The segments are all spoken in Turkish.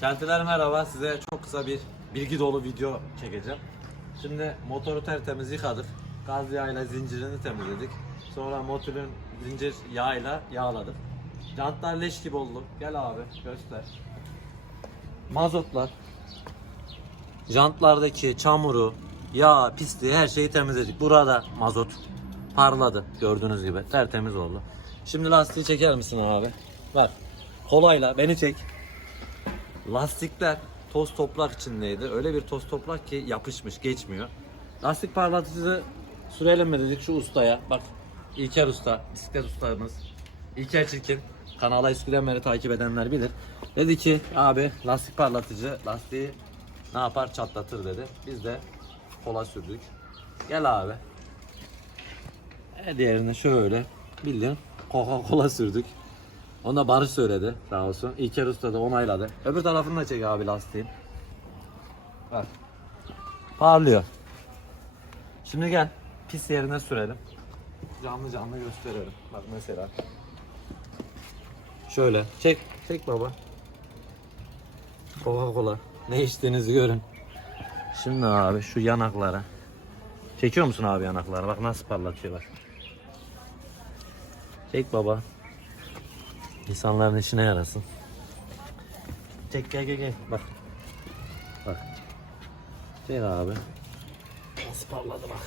Kentiler merhaba. Size çok kısa bir bilgi dolu video çekeceğim. Şimdi motoru tertemiz yıkadık. Gaz yağıyla zincirini temizledik. Sonra motorun zincir yağıyla yağladık. Jantlar leş gibi oldu. Gel abi göster. Mazotlar. Jantlardaki çamuru, yağ, pisliği her şeyi temizledik. Burada mazot parladı gördüğünüz gibi. Tertemiz oldu. Şimdi lastiği çeker misin abi? Ver. Kolayla beni çek. Lastikler toz toprak içindeydi. Öyle bir toz toprak ki yapışmış, geçmiyor. Lastik parlatıcı sürelim dedik şu ustaya. Bak İlker Usta, bisiklet ustamız. İlker Çirkin. Kanala eskiden beri takip edenler bilir. Dedi ki abi lastik parlatıcı lastiği ne yapar çatlatır dedi. Biz de kola sürdük. Gel abi. E diğerini şöyle bildiğin Coca-Cola sürdük. Ona Barış söyledi sağ olsun. İlker Usta da onayladı. Öbür tarafını da çek abi lastiğin. Bak. Parlıyor. Şimdi gel pis yerine sürelim. Canlı canlı gösteriyorum. Bak mesela. Şöyle çek. Çek baba. Coca-Cola. Ne içtiğinizi görün. Şimdi abi şu yanaklara. Çekiyor musun abi yanaklara? Bak nasıl parlatıyorlar. Çek baba. İnsanların işine yarasın. Çek gel gel gel. Bak. Bak. Çek abi. Nasıl parladı bak.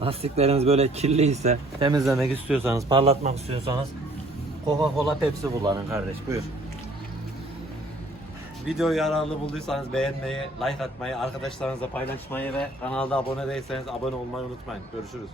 Lastikleriniz böyle kirliyse temizlemek istiyorsanız, parlatmak istiyorsanız Coca-Cola Pepsi kullanın kardeş. Buyur. Videoyu yararlı bulduysanız beğenmeyi, like atmayı, arkadaşlarınızla paylaşmayı ve kanalda abone değilseniz abone olmayı unutmayın. Görüşürüz.